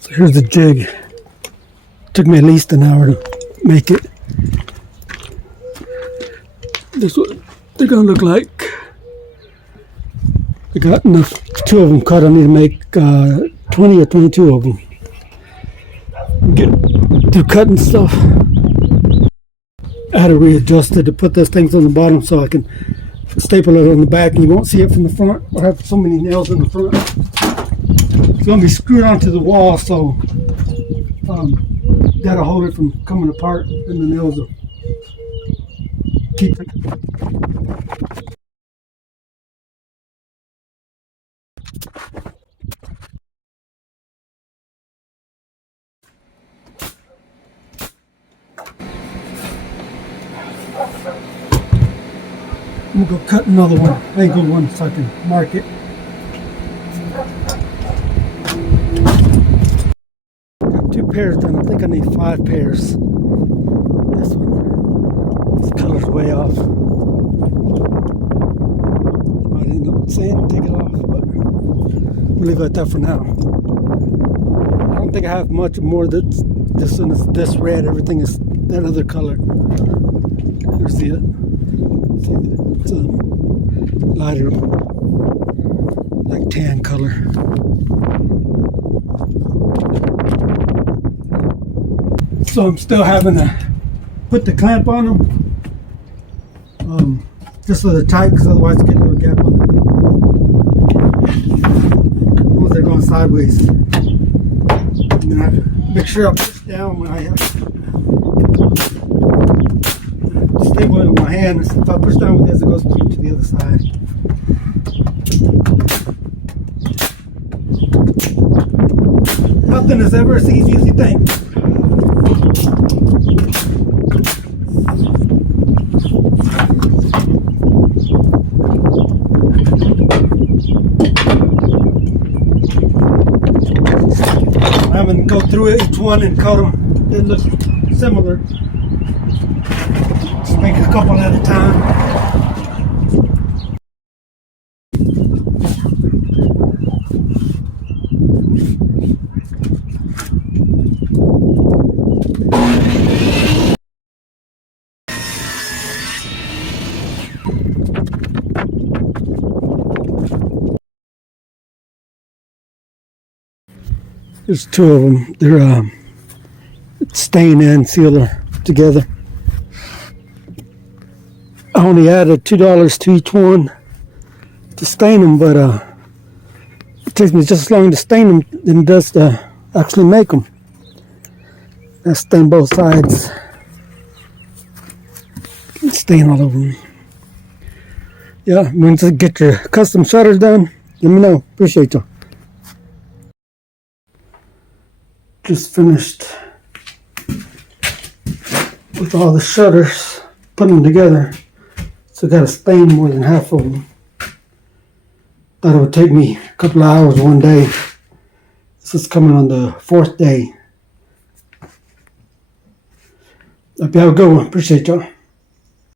So here's the jig. Took me at least an hour to make it. This is what they're gonna look like. I got enough, 2 of them cut. I need to make 20 or 22 of them. Get through cutting stuff. I had to readjust it to put those things on the bottom so I can staple it on the back and you won't see it from the front. I have so many nails in the front. It's going to be screwed onto the wall, so that'll hold it from coming apart, and the nails will keep it. I'm gonna go cut another one, angled one, so I can mark it. Got 2 pairs done. I think I need 5 pairs. This one, this color's way off. Might end up saying take it off, but we'll leave it at that for now. I don't think I have much more. That's this one is this red. Everything is that other color. You see it? It's a lighter, like tan color. So I'm still having to put the clamp on them, just so they're tight, because otherwise get a little gap on them. Once they're going sideways, and then I make sure I push down when I have stable it with my hand. If I push down with this, it goes to the other side. Nothing is ever as easy as you think. I'm going to go through each one and cut them. They look similar. Make a couple at a time. There's 2 of them. They're stain and sealer together. I only added $2 to each one to stain them, but it takes me just as long to stain them than it does to actually make them. I stain both sides. Stain all over them. Yeah, once you get your custom shutters done, let me know. Appreciate you. Just finished with all the shutters, putting them together. So I got to stain more than half of them. Thought it would take me a couple of hours one day. This is coming on the 4th day. Hope you have a good one. Appreciate y'all.